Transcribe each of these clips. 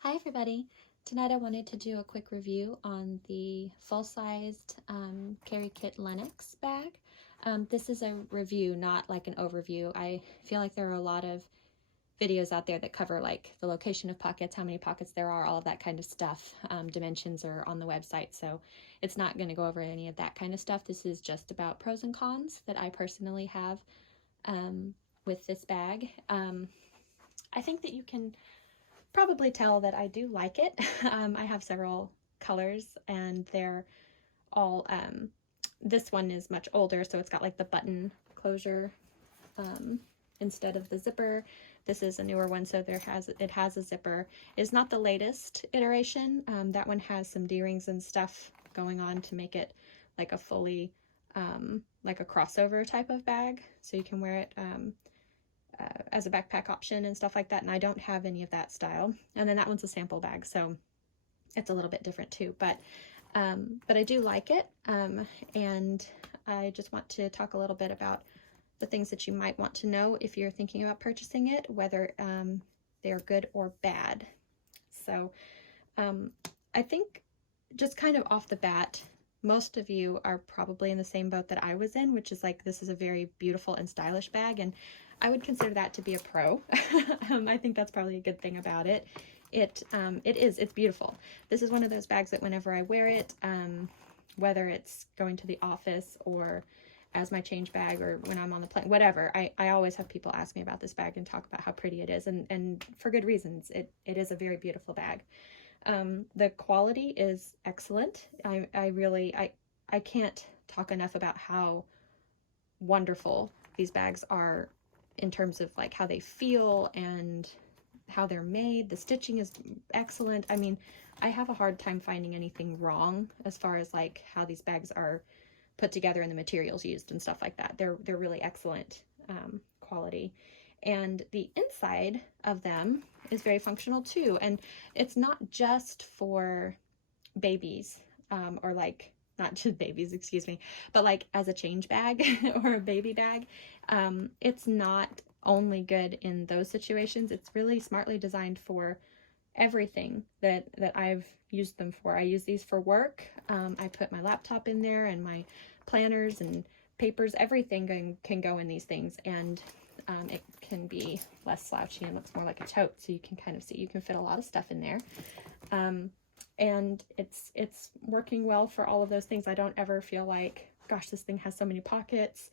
Hi everybody! Tonight I wanted to do a quick review on the full-sized Kerikit Lennox bag. This is a review, not like an overview. I feel like there are a lot of videos out there that cover like the location of pockets, how many pockets there are, all of that kind of stuff. Dimensions are on the website, so it's not going to go over any of that kind of stuff. This is just about pros and cons that I personally have with this bag. I think that you can probably tell that I do like it. I have several colors and they're all, this one is much older, so it's got like the button closure instead of the zipper. This is a newer one, so it has a zipper. It's not the latest iteration. That one has some D-rings and stuff going on to make it like a fully, like a crossover type of bag, so you can wear it as a backpack option and stuff like that, and I don't have any of that style. And then that one's a sample bag, so it's a little bit different too, but I do like it, and I just want to talk a little bit about the things that you might want to know if you're thinking about purchasing it, whether they're good or bad. So I think just kind of off the bat, most of you are probably in the same boat that I was in, which is like, this is a very beautiful and stylish bag, and I would consider that to be a pro. I think that's probably a good thing about it. It's beautiful. This is one of those bags that whenever I wear it, whether it's going to the office or as my change bag or when I'm on the plane, whatever, I always have people ask me about this bag and talk about how pretty it is, and for good reasons. It is a very beautiful bag. The quality is excellent. I can't talk enough about how wonderful these bags are in terms of like how they feel and how they're made. The stitching is excellent. I mean, I have a hard time finding anything wrong as far as like how these bags are put together and the materials used and stuff like that. They're really excellent quality. And the inside of them is very functional too. And it's not just for babies, or like, not just babies, excuse me, but like as a change bag or a baby bag. It's not only good in those situations. It's really smartly designed for everything that I've used them for. I use these for work. I put my laptop in there and my planners and papers, everything can go in these things, and it can be less slouchy and looks more like a tote, so you can kind of see you can fit a lot of stuff in there. And it's working well for all of those things. I don't ever feel like, gosh, this thing has so many pockets,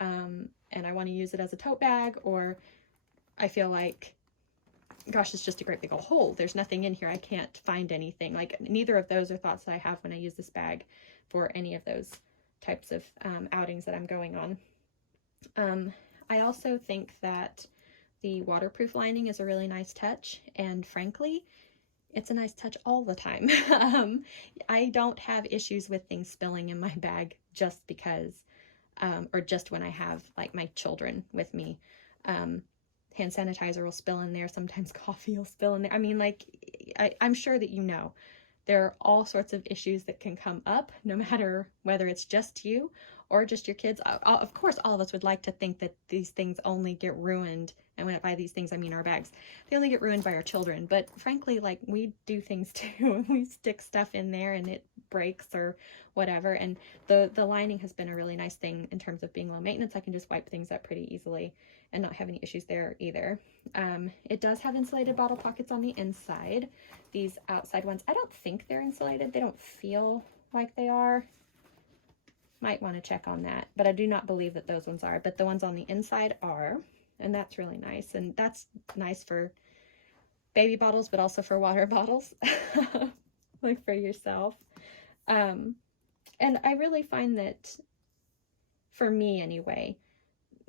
and I want to use it as a tote bag, or I feel like, gosh, it's just a great big old hole. There's nothing in here. I can't find anything. Like, neither of those are thoughts that I have when I use this bag for any of those types of outings that I'm going on. I also think that the waterproof lining is a really nice touch, and frankly, it's a nice touch all the time. I don't have issues with things spilling in my bag just because, or just when I have like my children with me. Hand sanitizer will spill in there. Sometimes coffee will spill in there. I mean, like, I'm sure that you know, there are all sorts of issues that can come up, no matter whether it's just you or just your kids. Of course, all of us would like to think that these things only get ruined, and by these things I mean our bags, they only get ruined by our children. But frankly, like, we do things too. We stick stuff in there and it breaks or whatever, and the lining has been a really nice thing in terms of being low maintenance. I can just wipe things up pretty easily and not have any issues there either. It does have insulated bottle pockets on the inside. These outside ones, I don't think they're insulated. They don't feel like they are. Might want to check on that, but I do not believe that those ones are, but the ones on the inside are, and that's really nice. And that's nice for baby bottles, but also for water bottles, like for yourself. And I really find that, for me anyway,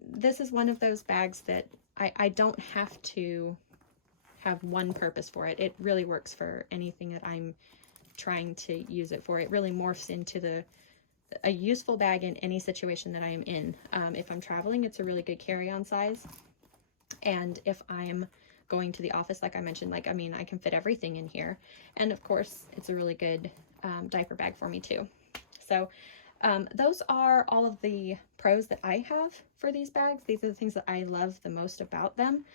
this is one of those bags that I don't have to have one purpose for it. It really works for anything that I'm trying to use it for. It really morphs into a useful bag in any situation that I am in. If I'm traveling, it's a really good carry-on size. And if I'm going to the office, like I mentioned, like, I mean, I can fit everything in here. And of course, it's a really good diaper bag for me too. So those are all of the pros that I have for these bags. These are the things that I love the most about them.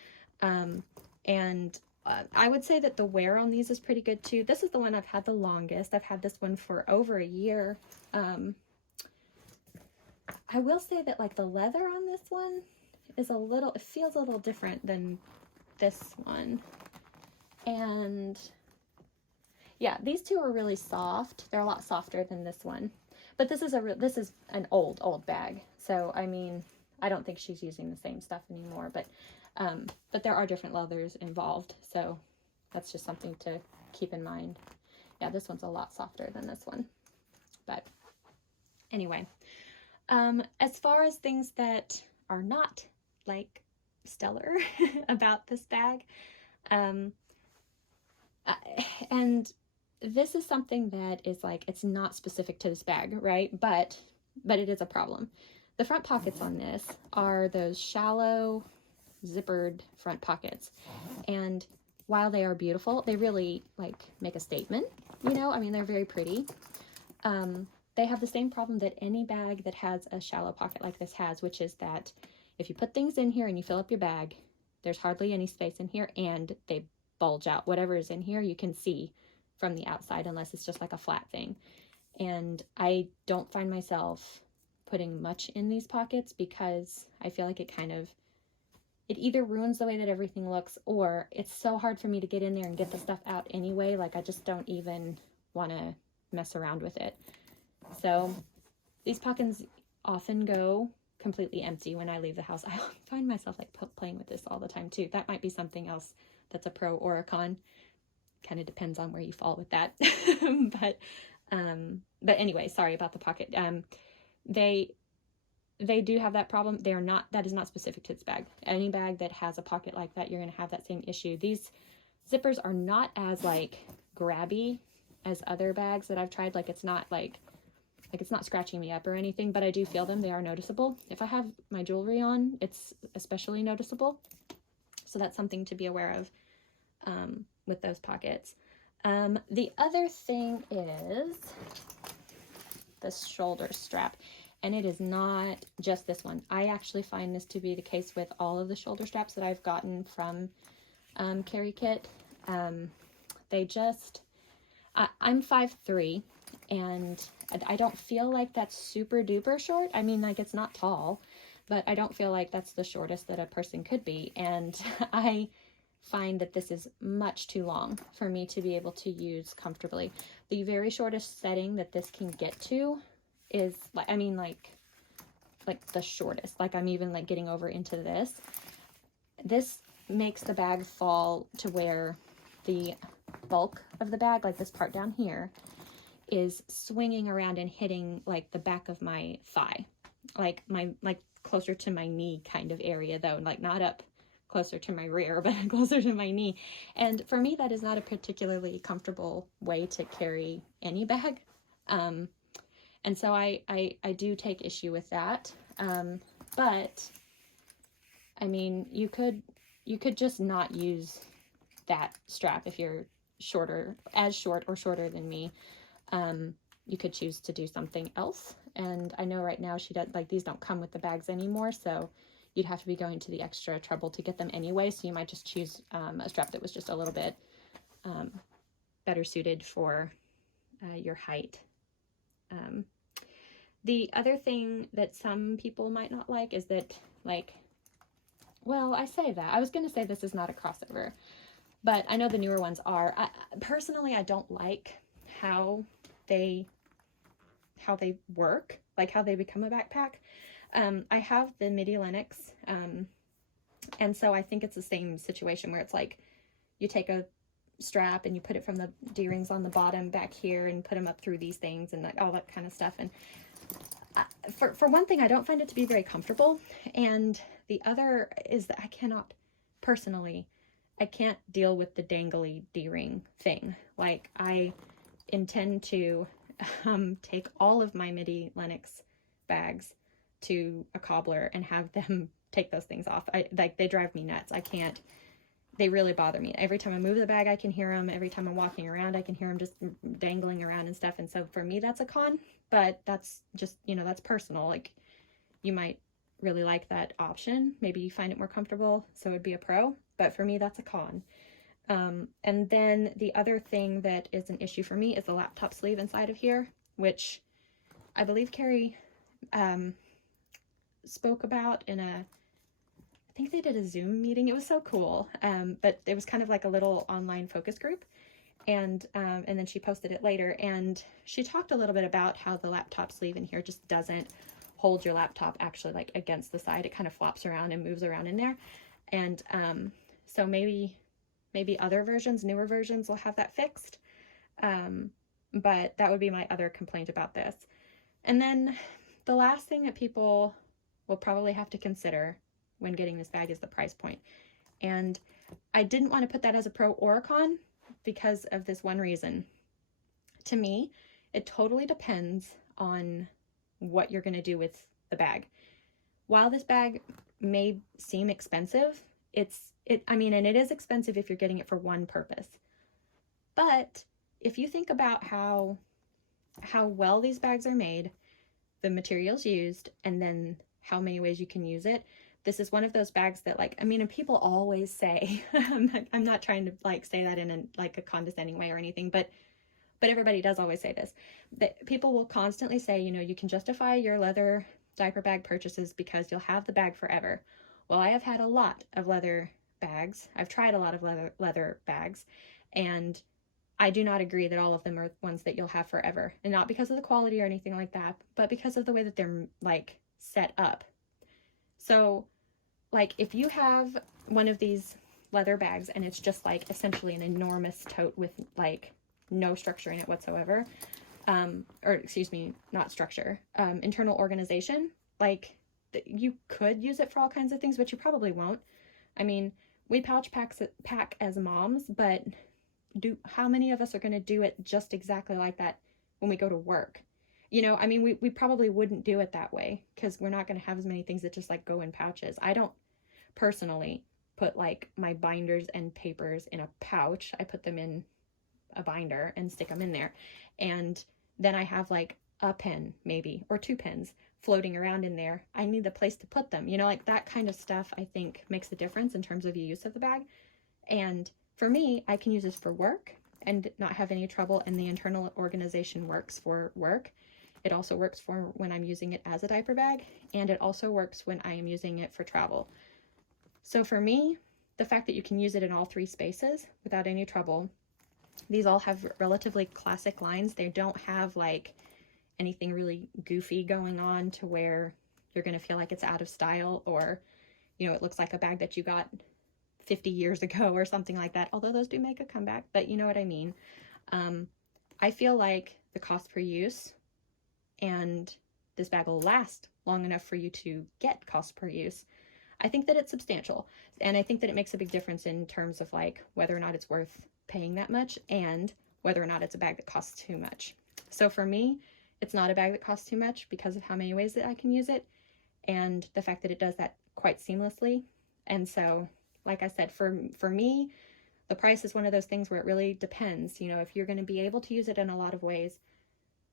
And I would say that the wear on these is pretty good too. This is the one I've had the longest. I've had this one for over a year. I will say that like the leather on this one is a little, it feels a little different than this one. And yeah, these two are really soft. They're a lot softer than this one. But this is an old bag. So I mean, I don't think she's using the same stuff anymore, but there are different leathers involved. So that's just something to keep in mind. Yeah, this one's a lot softer than this one. But anyway, as far as things that are not like stellar about this bag, and this is something that is like, it's not specific to this bag, right? But it is a problem. The front pockets on this are those shallow zippered front pockets. And while they are beautiful, they really like make a statement, you know? I mean, they're very pretty. They have the same problem that any bag that has a shallow pocket like this has, which is that if you put things in here and you fill up your bag, there's hardly any space in here and they bulge out. Whatever is in here, you can see from the outside unless it's just like a flat thing. And I don't find myself putting much in these pockets because I feel like it either ruins the way that everything looks, or it's so hard for me to get in there and get the stuff out anyway. Like I just don't even want to mess around with it. So these pockets often go completely empty when I leave the house. I find myself like playing with this all the time too. That might be something else that's a pro or a con. Kind of depends on where you fall with that. But anyway, sorry about the pocket. They do have that problem. That is not specific to this bag. Any bag that has a pocket like that, you're going to have that same issue. These zippers are not as like grabby as other bags that I've tried. Like it's not scratching me up or anything, but I do feel them. They are noticeable. If I have my jewelry on, it's especially noticeable. So that's something to be aware of with those pockets. The other thing is this shoulder strap, and it is not just this one. I actually find this to be the case with all of the shoulder straps that I've gotten from Kerikit. I'm 5'3", and I don't feel like that's super duper short. I mean, like it's not tall, but I don't feel like that's the shortest that a person could be. And I find that this is much too long for me to be able to use comfortably. The very shortest setting that this can get to is like, I mean, like the shortest, like I'm even like getting over into this. This makes the bag fall to where the bulk of the bag, like this part down here, is swinging around and hitting like the back of my thigh, like closer to my knee kind of area though, like not up closer to my rear, but closer to my knee. And for me, that is not a particularly comfortable way to carry any bag. And so I do take issue with that. But I mean, you could just not use that strap if you're short or shorter than me. You could choose to do something else. And I know right now these don't come with the bags anymore, so you'd have to be going to the extra trouble to get them anyway. So you might just choose a strap that was just a little bit better suited for your height. The other thing that some people might not like is that, like, well, I say that. I was going to say this is not a crossover, but I know the newer ones are. Personally, I don't like how they work, like how they become a backpack. I have the midi Lennox, and so I think it's the same situation where it's like you take a strap and you put it from the D-rings on the bottom back here and put them up through these things and all that kind of stuff. And for one thing, I don't find it to be very comfortable, and the other is that I can't deal with the dangly D-ring thing. Like, I intend to take all of my midi Lennox bags to a cobbler and have them take those things off. They drive me nuts. They really bother me. Every time I move the bag, I can hear them. Every time I'm walking around, I can hear them just dangling around and stuff. And so for me, that's a con, but that's just, that's personal. Like, you might really like that option. Maybe you find it more comfortable, so it'd be a pro, but for me, that's a con. And then the other thing that is an issue for me is the laptop sleeve inside of here, which I believe Carrie spoke about in I think they did a Zoom meeting. It was so cool. But it was kind of like a little online focus group. And then she posted it later, and she talked a little bit about how the laptop sleeve in here just doesn't hold your laptop actually like against the side. It kind of flops around and moves around in there. And so maybe other versions, newer versions, will have that fixed. But that would be my other complaint about this. And then the last thing that people will probably have to consider when getting this bag is the price point. And I didn't want to put that as a pro or a con because of this one reason. To me, it totally depends on what you're going to do with the bag. While this bag may seem expensive, I mean, and it is expensive if you're getting it for one purpose. But if you think about how well these bags are made, the materials used, and then how many ways you can use it, this is one of those bags that, like, I mean, and people always say, I'm not trying to like say that in a condescending way or anything, but everybody does always say this, that people will constantly say, you know, you can justify your leather diaper bag purchases because you'll have the bag forever. Well, I have had a lot of leather bags. I've tried a lot of leather bags, and I do not agree that all of them are ones that you'll have forever. And not because of the quality or anything like that, but because of the way that they're like set up. So like if you have one of these leather bags and it's just like essentially an enormous tote with like no structure in it whatsoever, or excuse me, not structure, internal organization, like you could use it for all kinds of things, but you probably won't. I mean, we pouch pack as moms, but how many of us are going to do it just exactly like that when we go to work? You know, I mean, we probably wouldn't do it that way because we're not going to have as many things that just like go in pouches. I don't personally put like my binders and papers in a pouch. I put them in a binder and stick them in there. And then I have like a pen maybe, or 2 pens floating around in there. I need the place to put them, you know, like that kind of stuff I think makes a difference in terms of the use of the bag. And for me, I can use this for work and not have any trouble, and the internal organization works for work. It also works for when I'm using it as a diaper bag, and it also works when I am using it for travel. So for me, the fact that you can use it in all 3 spaces without any trouble, these all have relatively classic lines. They don't have like anything really goofy going on to where you're going to feel like it's out of style, or, you know, it looks like a bag that you got 50 years ago or something like that, although those do make a comeback, but you know what I mean. I feel like the cost per use, and this bag will last long enough for you to get cost per use. I think that it's substantial, and I think that it makes a big difference in terms of like whether or not it's worth paying that much and whether or not it's a bag that costs too much. So for me, it's not a bag that costs too much because of how many ways that I can use it and the fact that it does that quite seamlessly. And so, like I said, for me, the price is one of those things where it really depends. You know, if you're going to be able to use it in a lot of ways,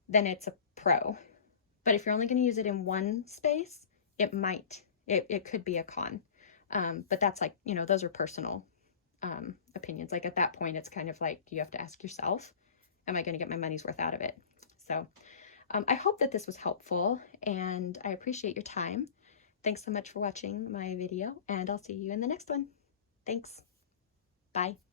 then it's a pro. But if you're only going to use it in one space, it could be a con. But that's like, you know, those are personal opinions. Like at that point, it's kind of like you have to ask yourself, am I going to get my money's worth out of it? So I hope that this was helpful, and I appreciate your time. Thanks so much for watching my video, and I'll see you in the next one. Thanks. Bye.